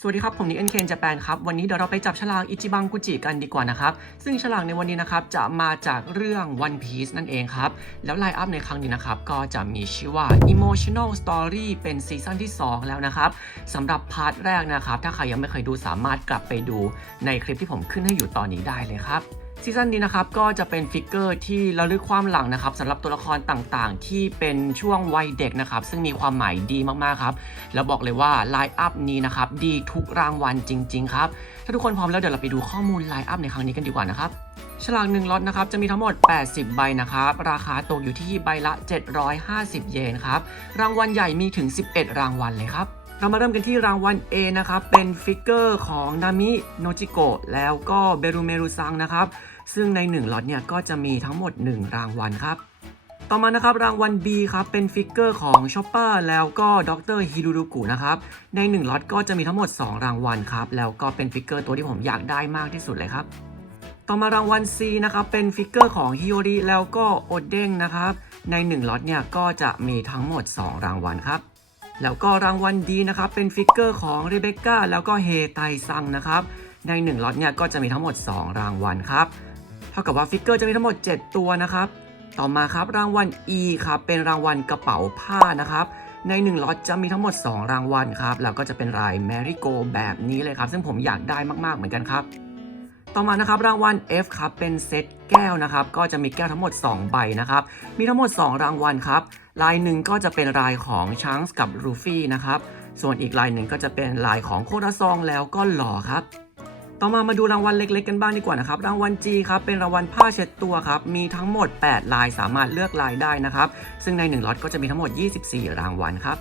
สวัสดีครับ ผมนิกเอ็นเคนจแปนครับ วันนี้เดี๋ยวเราไปจับฉลากอิจิบังกุจิกันดีกว่านะครับ ซึ่งฉลากในวันนี้นะครับ จะมาจากเรื่อง One Piece นั่นเองครับ แล้วไลน์อัพในครั้งนี้นะครับ ก็จะมีชื่อว่า Emotional Story เป็นซีซั่นที่ 2 แล้วนะครับสำหรับพาร์ทแรกนะครับ ถ้าใครยังไม่เคยดูสามารถกลับไปดูในคลิปที่ผมขึ้นให้อยู่ตอนนี้ได้เลยครับ ซีซั่นนี้นะครับก็จะเป็นฟิกเกอร์ที่ระลึกความหลังนะครับสำหรับตัวละครต่างๆ ที่เป็นช่วงวัยเด็กนะครับ ซึ่งมีความหมายดีมากๆครับ แล้วบอกเลยว่าไลน์อัพนี้นะครับดีทุกรางวัลจริง ๆ ครับ ถ้าทุกคนพร้อมแล้วเดี๋ยวเราไปดูข้อมูลไลน์อัพในครั้งนี้กันดีกว่านะครับฉลาก1ล็อตนะครับจะมีทั้งหมด 80 ใบนะครับ ราคาตกอยู่ที่ใบละ 750 เยนครับรางวัลใหญ่มีถึง 11 รางวัลเลยครับ เรามาเริ่มกันที่รางวัล A นะครับ เป็นฟิกเกอร์ของนามิโนจิโกะแล้วก็เบรุเมรุซังนะครับ ซึ่งใน1ล็อตเนี่ยก็จะมีทั้งหมด 1 รางวัลครับ ต่อมานะครับรางวัล B ครับ เป็นฟิกเกอร์ของชอปเปอร์แล้วก็ดรฮิรุรุกุนะครับ ใน1ล็อตก็จะมีทั้งหมด 2 รางวัลครับ แล้วก็เป็นฟิกเกอร์ตัวที่ผมอยากได้มากที่สุดเลยครับ ต่อมารางวัล C นะครับ เป็นฟิกเกอร์ของฮิโอริแล้วก็โอเด้งนะครับ ใน1ล็อตเนี่ยก็จะมีทั้งหมด 2 รางวัลครับ แล้วก็รางวัลดีนะครับเป็นฟิกเกอร์ของเรเบคก้าแล้วก็เฮไตซังนะครับใน1ล็อตเนี่ยก็จะมีทั้งหมด 2 รางวัลครับเท่ากับว่าฟิกเกอร์จะมีทั้งหมด 7 ตัวนะครับต่อมาครับรางวัล E ครับเป็นรางวัลกระเป๋าผ้านะครับใน1ล็อตจะมีทั้งหมด 2 รางวัลครับแล้วก็จะเป็นลาย m a r i g o แบบนี้เลยครับ ซึ่งผมอยากได้มากๆเหมือนกันครับ ต่อมานะครับรางวัล F ครับเป็นเซตแก้วนะครับก็จะมีแก้วทั้งหมด 2 ใบนะครับมีทั้งหมด 2 รางวัลครับ ลายหนึ่งก็จะเป็นลายของชังส์กับรูฟี่นะครับ ส่วนอีกลายหนึ่งก็จะเป็นลายของโคราซองแล้วก็หล่อครับ ต่อมามาดูรางวัลเล็กๆกันบ้างดีกว่านะครับ รางวัล G ครับเป็นรางวัลผ้าเช็ดตัวครับ มีทั้งหมด 8 ลายสามารถเลือกลายได้นะครับ ซึ่งใน1ล็อตก็จะมีทั้งหมด 24 รางวัลครับ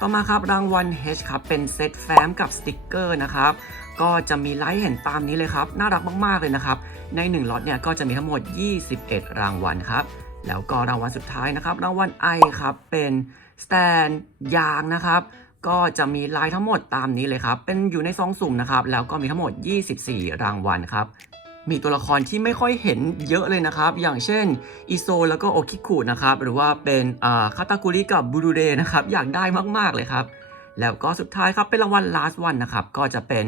ต่อมาครับรางวัล H ครับเป็นเซตแฟ้มกับสติกเกอร์นะครับก็จะมีไลท์เห็นตามนี้เลยครับ น่ารักมาก ๆ เลยนะครับ ใน1ล็อตเนี่ยก็จะมีทั้งหมด 21 รางวัลครับ แล้วก็รางวัลสุดท้ายนะครับ รางวัล I ครับ เป็นสแตนยางนะครับ ก็จะมีลายทั้งหมดตามนี้เลยครับ เป็นอยู่ในซองสุ่มนะครับ แล้วก็มีทั้งหมด 24 รางวัลครับมีตัวละครที่ไม่ค่อยเห็นเยอะเลยนะครับ อย่างเช่นอิโซแล้วก็โอคิคุนะครับ หรือว่าเป็นคาตากุริกับบูรูเรนะครับ อยากได้มาก ๆ เลยครับ แล้วก็สุดท้ายครับเป็นรางวัล last one นะครับก็จะเป็น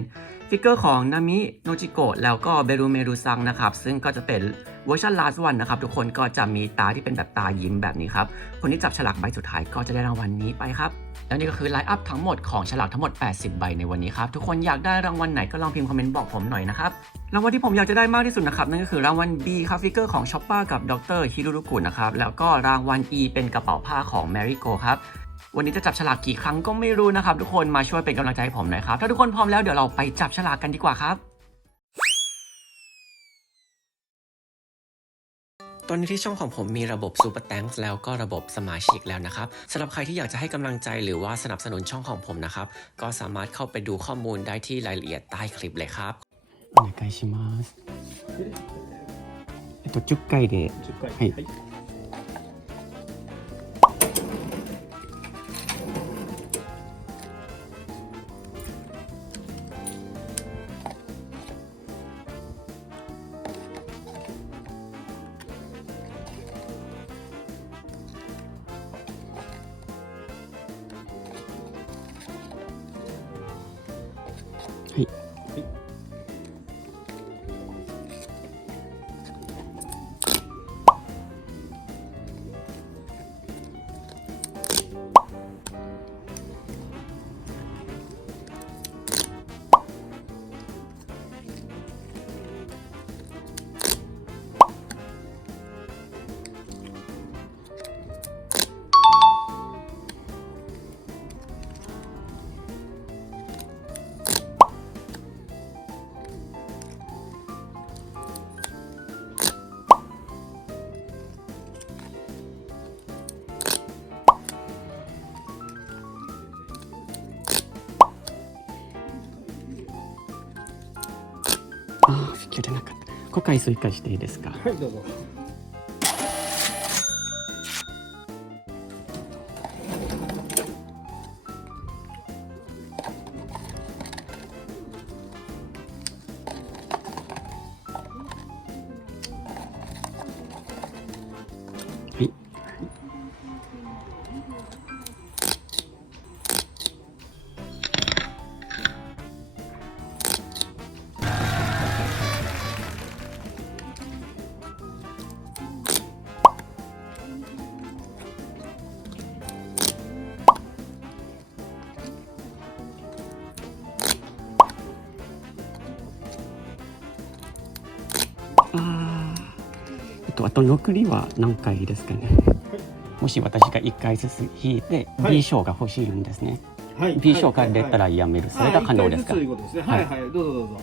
ฟิกเกอร์ของนามิโนจิโกะแล้วก็เบรูเมรุซังนะครับซึ่งก็จะเป็นเวอร์ชัน last one นะครับทุกคนก็จะมีตาที่เป็นแบบตายิ้มแบบนี้ครับคนที่จับฉลากใบสุดท้ายก็จะได้รางวัลนี้ไปครับแล้วนี่ก็คือไลฟ์อัพทั้งหมดของฉลากทั้งหมด 80 ใบในวันนี้ครับทุกคนอยากได้รางวัลไหนก็ลองพิมพ์คอมเมนต์บอกผมหน่อยนะครับรางวัลที่ผมอยากจะได้มากที่สุดนะครับนั่นก็คือรางวัล B ครับฟิกเกอร์ของชอปป้ากับดรฮิรุรุกุนะครับแล้วก็รางวัล E เป็นกระเป๋าผ้าของ m a r i g o ครับ วันนี้จะจับฉลากกี่ครั้งก็ไม่รู้นะครับ ทุกคนมาช่วยเป็นกำลังใจให้ผมหน่อยครับ ถ้าทุกคนพร้อมแล้วเดี๋ยวเราไปจับฉลากกันดีกว่าครับ ตอนนี้ที่ช่องของผมมีระบบ Super Thanks แล้วก็ระบบสมาชิกแล้วนะครับสำหรับใครที่อยากจะให้กำลังใจหรือว่าสนับสนุนช่องของผมนะครับ ก็สามารถเข้าไปดูข้อมูลได้ที่รายละเอียดใต้คลิปเลยครับお願いしますえっと10回で10回はい はい。った5回していいですか？はいどうぞ。はいと残りは何回ですかね。もし私が1回ずつ引いてはい。B 賞が欲しいんですね、はい。B 賞が出たらやめる、それが可能ですか、はい。はい。はい、どうぞどうぞ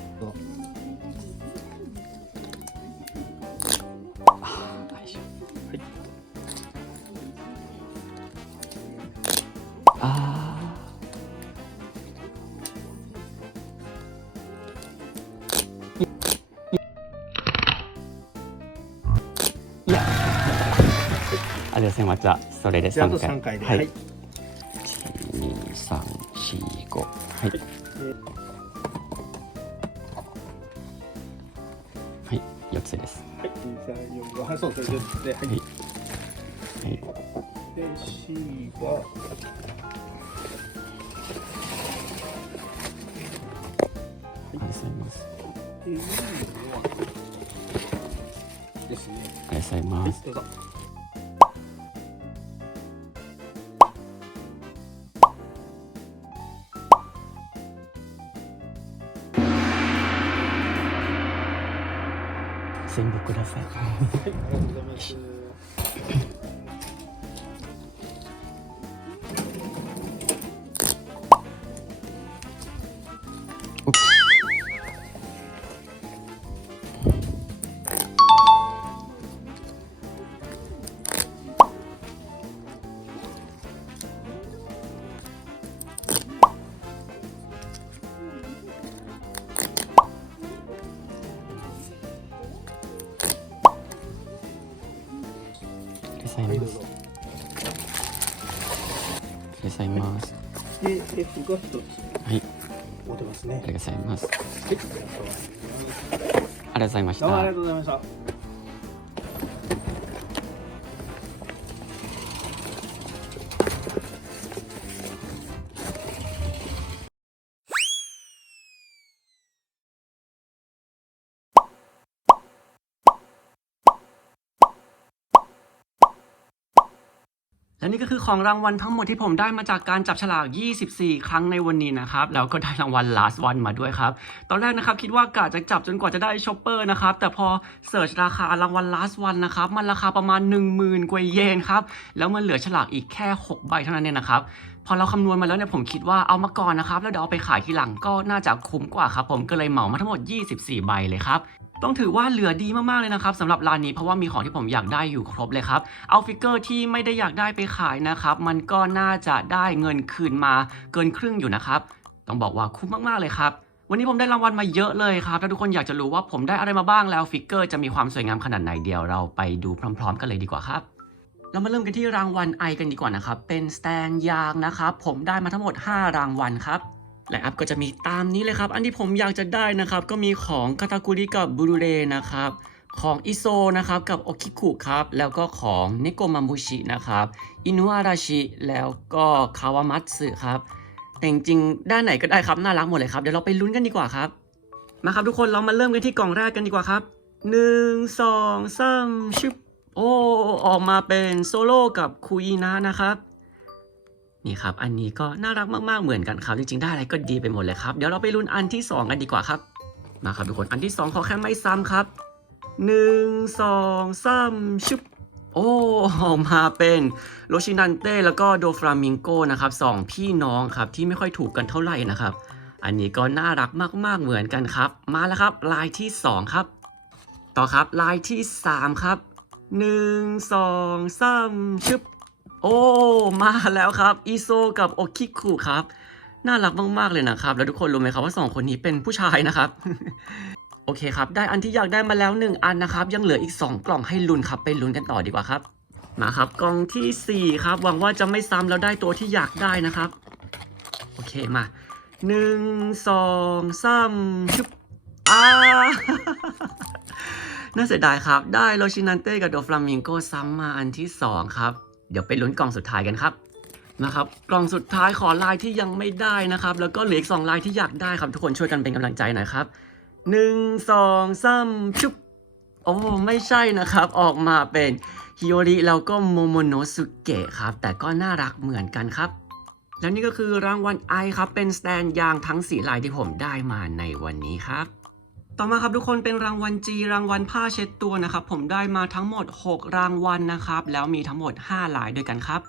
れでじゃああと3回三回で。はいはい。12345はいはい4つですはい。二三四五はいそうですね。で、はい。はいはいで C はありがとうございますえーですね。ありがとうございます全部くださいはい、ありがとうございます。さいます。くださいます。でえ、僕は1つはい。持てますね。ありがとうございます、はい、ありがとうございましたありがとうございました。 และนี่ก็คือของรางวัลทั้งหมดที่ผมได้มาจากการจับฉลาก 24 ครั้งในวันนี้นะครับ แล้วก็ได้รางวัล last one มาด้วยครับ ตอนแรกนะครับคิดว่ากะจะจับจนกว่าจะได้ช็อปเปอร์นะครับ แต่พอเสิร์ชราคารางวัล last one นะครับ มันราคาประมาณ 10,000 กว่าเยนครับ แล้วมันเหลือฉลากอีกแค่ 6 ใบเท่านั้นเองนะครับ พอเราคำนวณมาแล้วเนี่ยผมคิดว่าเอามาก่อนนะครับ แล้วเดี๋ยวเอาไปขายทีหลังก็น่าจะคุ้มกว่าครับ ผมก็เลยเหมามาทั้งหมด 24 ใบเลยครับ ต้องถือว่าเหลือดีมากๆเลยนะครับสำหรับร้านนี้เพราะว่ามีของที่ผมอยากได้อยู่ครบเลยครับ เอาฟิกเกอร์ที่ไม่ได้อยากได้ไปขายนะครับ มันก็น่าจะได้เงินคืนมาเกินครึ่งอยู่นะครับ ต้องบอกว่าคุ้มมากๆเลยครับวันนี้ผมได้รางวัลมาเยอะเลยครับ ถ้าทุกคนอยากจะรู้ว่าผมได้อะไรมาบ้างแล้วฟิกเกอร์จะมีความสวยงามขนาดไหนเดียวเราไปดูพร้อม ๆ กันเลยดีกว่าครับ เรามาเริ่มกันที่รางวัลไอกันดีกว่านะครับ เป็นสแตนยางนะครับ ผมได้มาทั้งหมด 5 รางวัลครับ และอัพก็จะมีตามนี้เลยครับ อันที่ผมอยากจะได้นะครับ ก็มีของคาตากุริกับบูรูเรนะครับ ของอิโซนะครับกับโอคิคุครับ แล้วก็ของเนโกมามุชินะครับอินุอาราชิแล้วก็คาวามัตสึครับ แต่จริงๆด้านไหนก็ได้ครับน่ารักหมดเลยครับ เดี๋ยวเราไปลุ้นกันดีกว่าครับ มาครับทุกคนเรามาเริ่มกันที่กล่องแรกกันดีกว่าครับหนึ่งสองสามชิบโอ้ออกมาเป็นโซโล่กับคุยนะนะครับ นี่ครับ อันนี้ก็น่ารักมากๆเหมือนกันครับ จริงๆ ได้อะไรก็ดีไปหมดเลยครับ เดี๋ยวเราไปลุ้นอันที่ 2 กันดีกว่าครับ มาครับทุกคน อันที่ 2 ขอแค่ไม่ซ้ำครับ 1 2 3 ชุบ โอ้มาเป็นโรชินันเต้แล้วก็โดฟลามิงโกนะครับสองพี่น้องครับที่ไม่ค่อยถูกกันเท่าไหร่นะครับ อันนี้ก็น่ารักมากๆเหมือนกันครับ มาแล้วครับลายที่ 2 ครับ ต่อครับลายที่ 3 ครับ 1 2 3ชึบ โอ้ มาแล้วครับอีโซกับโอคิคุครับ น่ารักมากๆเลยนะครับ แล้วทุกคนรู้ไหมครับว่าสองคนนี้เป็นผู้ชายนะครับ โอเคครับ ได้อันที่อยากได้มาแล้ว 1 อันนะครับ ยังเหลืออีก 2 กล่องให้ลุ้นครับ ไปลุ้นกันต่อดีกว่าครับ มาครับ กล่องทีสี่4 ครับ หวังว่าจะไม่ซ้ำแล้วได้ตัวที่อยากได้นะครับ โอเคมาหนึ่งสองสามชุบอ่าน่าเสียดายครับ ได้โรชินันเต้กับโดฟลามิงโกซ้ำมาอันที่ 2 ครับ เดี๋ยวไปลุ้นกล่องสุดท้ายกันครับนะครับ กล่องสุดท้ายขอลายที่ยังไม่ได้นะครับ แล้วก็เหลืออีก2ลายที่อยากได้ครับ ทุกคนช่วยกันเป็นกำลังใจหน่อยครับหนึ่งสองสามชุบโอ้ไม่ใช่นะครับ ออกมาเป็นฮิโอริแล้วก็โมโมโนสุเกะครับ แต่ก็น่ารักเหมือนกันครับ แล้วนี่ก็คือรางวัลไอครับ เป็นสแตนยางทั้งสีลายที่ผมได้มาในวันนี้ครับ ต่อมาครับทุกคนเป็นรางวัล G รางวัลผ้าเช็ดตัวนะครับ ผมได้มาทั้งหมด 6 รางวัลนะครับ แล้วมีทั้งหมด 5 ลายด้วยกันครับ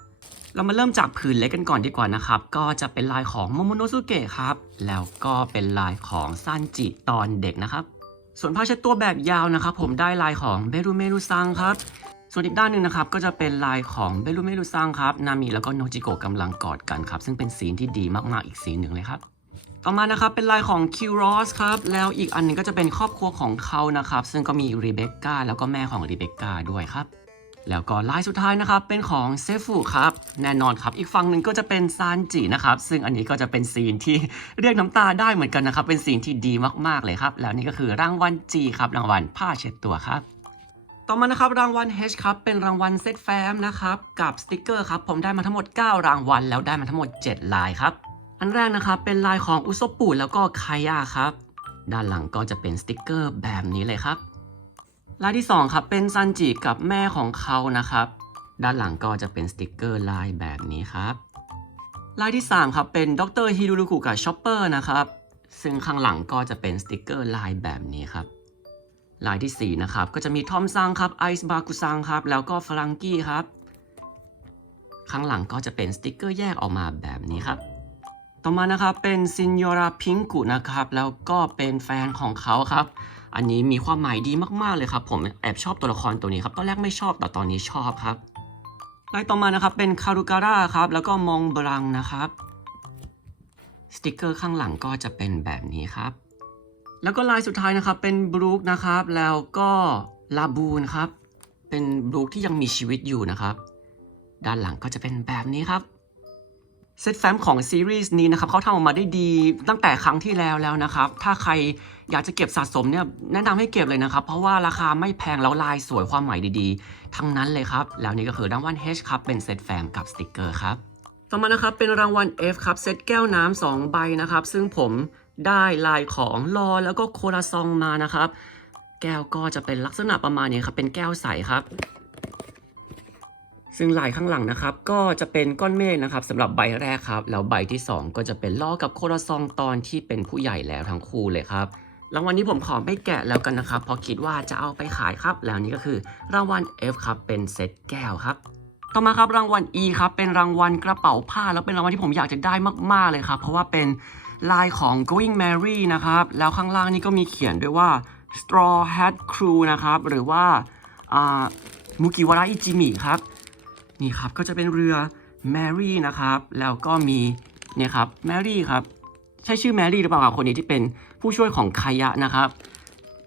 เรามาเริ่มจากผืนเล็กกันก่อนดีกว่านะครับ ก็จะเป็นลายของโมโมโนสุเกะครับ แล้วก็เป็นลายของซันจิตอนเด็กนะครับ ส่วนผ้าเช็ดตัวแบบยาวนะครับ ผมได้ลายของเบรุเมรุซังครับ ส่วนอีกด้านหนึ่งนะครับก็จะเป็นลายของเบรุเมรุซังครับนามิแล้วก็โนจิโกะกำลังกอดกันครับซึ่งเป็นสีนที่ดีมากๆอีกสีนหนึ่งเลยครับ ต่อมานะครับเป็นลายของคิวรอสครับ แล้วอีกอันนึงก็จะเป็นครอบครัวของเขานะครับ ซึ่งก็มีรีเบคก้าแล้วก็แม่ของรีเบคก้าด้วยครับ แล้วก็ลายสุดท้ายนะครับเป็นของเซฟูครับ แน่นอนครับ อีกฝั่งหนึ่งก็จะเป็นซานจินะครับ ซึ่งอันนี้ก็จะเป็นซีนที่เรียกน้ำตาได้เหมือนกันนะครับ เป็นซีนที่ดีมากๆเลยครับ แล้วนี่ก็คือรางวัล G ครับรางวัลผ้าเช็ดตัวครับต่อมานะครับรางวัล H ครับเป็นรางวัลเซตแฟ้มนะครับกับสติกเกอร์ครับผมได้มาทั้งหมด 9 รางวัลแล้วได้มาทั้งหมด 7 ลายครับ อันแรกนะครับเป็นลายของอุซปุแล้วก็คายาครับ ด้านหลังก็จะเป็นสติกเกอร์แบบนี้เลยครับ ลายที่2ครับเป็นซันจิกับแม่ของเขานะครับ ด้านหลังก็จะเป็นสติกเกอร์ลายแบบนี้ครับ ลายที่3ครับเป็นดรฮิรุรุคุกับชอปเปอร์นะครับซึ่งข้างหลังก็จะเป็นสติกเกอร์ลายแบบนี้ครับลายที่ 4 นะครับ ก็จะมีทอมซังครับไอซ์บากุซังครับ แล้วก็ฟรังกี้ครับ ข้างหลังก็จะเป็นสติกเกอร์แยกออกมาแบบนี้ครับ ต่อมานะครับเป็นซินยอราพิงกุนะครับ แล้วก็เป็นแฟนของเขาครับ อันนี้มีความหมายดีมากๆเลยครับ ผมแอบชอบตัวละครตัวนี้ครับตอนแรกไม่ชอบแต่ตอนนี้ชอบครับลายต่อมานะครับเป็นคารุการ่าครับ แล้วก็มองบรังนะครับสติกเกอร์ข้างหลังก็จะเป็นแบบนี้ครับ แล้วก็ลายสุดท้ายนะครับเป็นบรูคนะครับ แล้วก็ลาบูนครับ เป็นบรูคที่ยังมีชีวิตอยู่นะครับ ด้านหลังก็จะเป็นแบบนี้ครับ เซตแฟ้มของซีรีส์นี้นะครับเขาทำออกมาได้ดีตั้งแต่ครั้งที่แล้วแล้วนะครับ ถ้าใครอยากจะเก็บสะสมเนี่ยแนะนำให้เก็บเลยนะครับ เพราะว่าราคาไม่แพงแล้วลายสวยความหมายดีๆ ทั้งนั้นเลยครับ แล้วนี่ก็คือรางวัล H ครับ เป็นเซตแฟ้มกับสติกเกอร์ครับ ต่อมานะครับเป็นรางวัล F ครับ เซตแก้วน้ำสองใบนะครับ ซึ่งผมได้ลายของลอแล้วก็โคราซองมานะครับ แก้วก็จะเป็นลักษณะประมาณนี้ครับเป็นแก้วใสครับ ซึ่งลายข้างหลังนะครับก็จะเป็นก้อนเมฆนะครับสำหรับใบแรกครับแล้วใบที่ 2 ก็จะเป็นล่อกับโครซองตอนที่เป็นผู้ใหญ่แล้วทั้งคู่เลยครับรางวัลนี้ผมขอไม่แกะแล้วกันนะครับเพราะคิดว่าจะเอาไปขายครับ แล้วนี่ก็คือรางวัล F ครับเป็นเซตแก้วครับ ต่อมาครับรางวัล E ครับเป็นรางวัลกระเป๋าผ้าแล้วเป็นรางวัลที่ผมอยากจะได้มาก ๆเลยครับ เพราะว่าเป็นลายของ Going Mary นะครับแล้วข้างล่างนี่ก็มีเขียนด้วยว่า Straw Hat Crew นะครับหรือว่ามุกิวาระอิจิมิครับ นี่ครับก็จะเป็นเรือแมรี่นะครับแล้วก็มีเนี่ยครับแมรี่ครับใช่ชื่อแมรี่หรือเปล่าครับคนนี้ที่เป็นผู้ช่วยของคายะนะครับ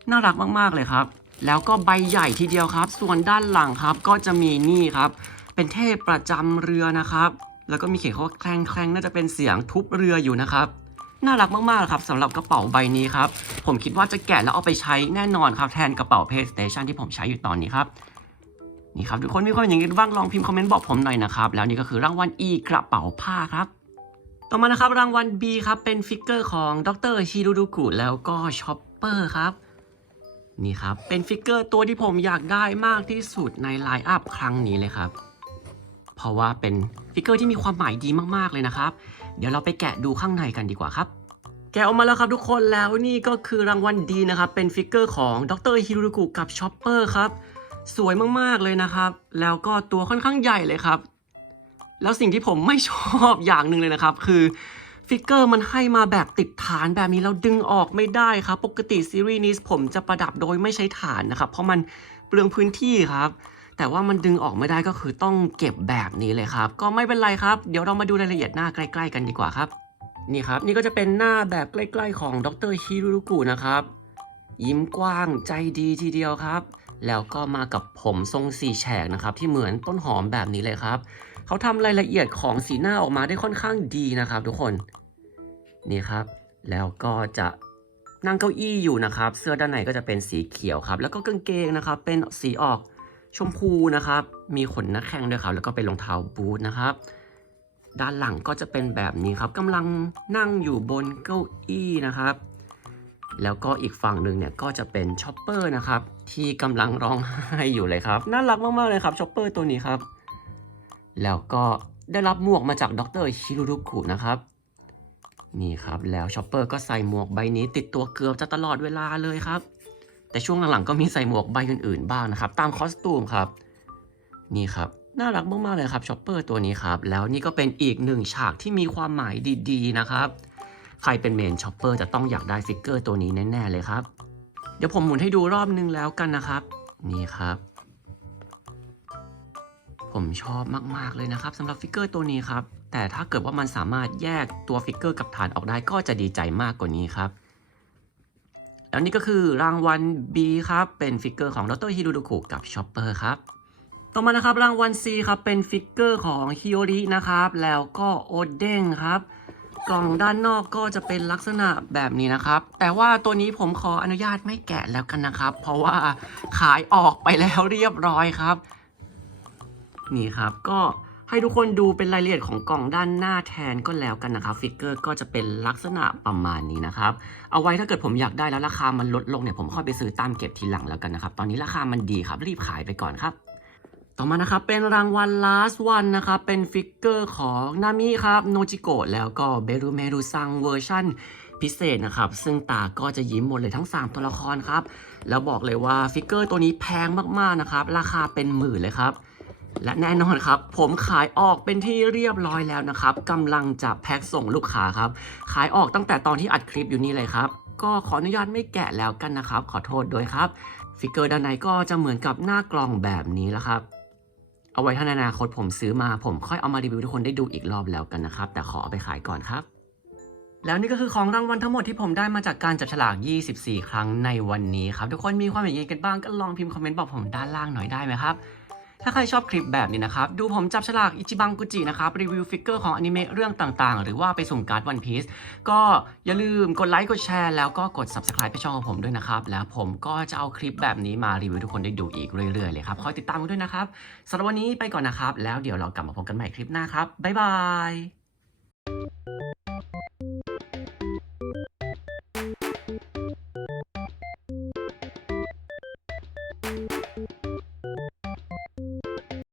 น่ารักมากๆเลยครับ แล้วก็ใบใหญ่ทีเดียวครับ ส่วนด้านหลังครับก็จะมีนี่ครับเป็นเทพประจำเรือนะครับ แล้วก็มีเขียนเขาว่าแคลงแคลงน่าจะเป็นเสียงทุบเรืออยู่นะครับน่ารักมากๆครับสำหรับกระเป๋าใบนี้ครับ ผมคิดว่าจะแกะแล้วเอาไปใช้แน่นอนครับ แทนกระเป๋า PlayStation ที่ผมใช้อยู่ตอนนี้ครับ นี่ครับทุกคนมีความเห็นอย่างไรบ้างลองพิมพ์คอมเมนต์บอกผมหน่อยนะครับแล้วนี่ก็คือรางวัล E กระเป๋าผ้าครับต่อมานะครับรางวัล B ครับเป็นฟิกเกอร์ของดรฮิรุรุกุแล้วก็ชอปเปอร์ครับนี่ครับเป็นฟิกเกอร์ตัวที่ผมอยากได้มากที่สุดในไลน์อัพครั้งนี้เลยครับเพราะว่าเป็นฟิกเกอร์ที่มีความหมายดีมากๆเลยนะครับ เดี๋ยวเราไปแกะดูข้างในกันดีกว่าครับ แกะออกมาแล้วครับทุกคนแล้วนี่ก็คือรางวัลดีนะครับเป็นฟิกเกอร์ของดรฮิรุรุกุกับชอปเปอร์ครับ สวยมากๆเลยนะครับ แล้วก็ตัวค่อนข้างใหญ่เลยครับ แล้วสิ่งที่ผมไม่ชอบอย่างหนึ่งเลยนะครับ คือฟิกเกอร์มันให้มาแบบติดฐานแบบนี้แล้วดึงออกไม่ได้ครับ ปกติซีรีส์นี้ผมจะประดับโดยไม่ใช้ฐานนะครับ เพราะมันเปลืองพื้นที่ครับ แต่ว่ามันดึงออกไม่ได้ก็คือต้องเก็บแบบนี้เลยครับ ก็ไม่เป็นไรครับ เดี๋ยวเรามาดูรายละเอียดหน้าใกล้ ๆ กันดีกว่าครับ นี่ครับ นี่ก็จะเป็นหน้าแบบใกล้ ๆ ของดรฮิรุรุกุนะครับ ยิ้มกว้างใจดีทีเดียวครับ แล้วก็มากับผมทรงสี่แฉกนะครับ ที่เหมือนต้นหอมแบบนี้เลยครับ เขาทำรายละเอียดของสีหน้าออกมาได้ค่อนข้างดีนะครับ ทุกคนนี่ครับ แล้วก็จะนั่งเก้าอี้อยู่นะครับ เสื้อด้านในก็จะเป็นสีเขียวครับ แล้วก็กางเกงนะครับ เป็นสีออกชมพูนะครับ มีขนหน้าแข้งด้วยครับ แล้วก็เป็นรองเท้าบูทนะครับ ด้านหลังก็จะเป็นแบบนี้ครับกำลังนั่งอยู่บนเก้าอี้นะครับ แล้วก็อีกฝั่งหนึ่งเนี่ยก็จะเป็นชอปเปอร์นะครับที่กำลังร้องไห้อยู่เลยครับ น่ารักมากๆเลยครับชอปเปอร์ตัวนี้ครับ แล้วก็ได้รับหมวกมาจากดรฮิรุรุกุนะครับนี่ครับแล้วชอปเปอร์ก็ใส่หมวกใบนี้ติดตัวเกือบจะตลอดเวลาเลยครับ แต่ช่วงหลังๆก็มีใส่หมวกใบอื่นๆบ้างนะครับ ตามคอสตูมครับ นี่ครับน่ารักมากๆเลยครับชอปเปอร์ตัวนี้ครับ แล้วนี่ก็เป็นอีกหนึ่งฉากที่มีความหมายดีๆนะครับ ใครเป็นเมนช็อปเปอร์จะต้องอยากได้ฟิกเกอร์ตัวนี้แน่ๆเลยครับ เดี๋ยวผมหมุนให้ดูรอบนึงแล้วกันนะครับ นี่ครับ ผมชอบมากๆเลยนะครับสำหรับฟิกเกอร์ตัวนี้ครับ แต่ถ้าเกิดว่ามันสามารถแยกตัวฟิกเกอร์กับฐานออกได้ก็จะดีใจมากกว่านี้ครับแล้วนี่ก็คือรางวัล B ครับ เป็นฟิกเกอร์ของดรฮิโรดุคุกับช็อปเปอร์ครับ ต่อมานะครับรางวัล C ครับ เป็นฟิกเกอร์ของฮิโอรินะครับ แล้วก็โอเด้งครับ กล่องด้านนอกก็จะเป็นลักษณะแบบนี้นะครับ แต่ว่าตัวนี้ผมขออนุญาตไม่แกะแล้วกันนะครับ เพราะว่าขายออกไปแล้วเรียบร้อยครับ นี่ครับก็ให้ทุกคนดูเป็นรายละเอียดของกล่องด้านหน้าแทนก็แล้วกันนะครับฟิกเกอร์ก็จะเป็นลักษณะประมาณนี้นะครับ เอาไว้ถ้าเกิดผมอยากได้แล้วราคามันลดลงเนี่ยผมค่อยไปซื้อตามเก็บทีหลังแล้วกันนะครับ ตอนนี้ราคามันดีครับรีบขายไปก่อนครับ ต่อมานะครับเป็นรางวัล last one นะครับเป็นฟิกเกอร์ของนามิครับโนจิโกะแล้วก็เบรุเมรุซังเวอร์ชันพิเศษนะครับซึ่งตาก็จะยิ้มหมดเลยทั้ง 3 ตัวละครครับ แล้วบอกเลยว่าฟิกเกอร์ตัวนี้แพงมากๆนะครับ ราคาเป็นหมื่นเลยครับ และแน่นอนครับ ผมขายออกเป็นที่เรียบร้อยแล้วนะครับกำลังจะแพ็คส่งลูกค้าครับ ขายออกตั้งแต่ตอนที่อัดคลิปอยู่นี่เลยครับ ก็ขออนุญาตไม่แกะแล้วกันนะครับ ขอโทษด้วยครับ ฟิกเกอร์ด้านในก็จะเหมือนกับหน้ากล่องแบบนี้แล้วครับ เอาไว้ถ้าในอนาคตผมซื้อมาผมค่อยเอามารีวิวทุกคนได้ดูอีกรอบแล้วกันนะครับ แต่ขอเอาไปขายก่อนครับ แล้วนี่ก็คือของรางวัลทั้งหมดที่ผมได้มาจากการจับฉลาก 24 ครั้งในวันนี้ครับ ทุกคนมีความเห็นยังไงกันบ้างก็ลองพิมพ์คอมเมนต์บอกผมด้านล่างหน่อยได้ไหมครับ ถ้าใครชอบคลิปแบบนี้นะครับ ดูผมจับฉลากอิจิบังกุจินะครับ รีวิวฟิกเกอร์ของอนิเมะเรื่องต่างๆ หรือว่าไปสุ่มการ์ดวันพีซก็อย่าลืมกดไลค์กดแชร์แล้วก็กด subscribe ให้ช่องของผมด้วยนะครับ แล้วผมก็จะเอาคลิปแบบนี้มารีวิวทุกคนได้ดูอีกเรื่อยๆเลยครับคอยติดตามกันด้วยนะครับสำหรับวันนี้ไปก่อนนะครับ แล้วเดี๋ยวเรากลับมาพบกันใหม่คลิปหน้าครับบ๊ายบาย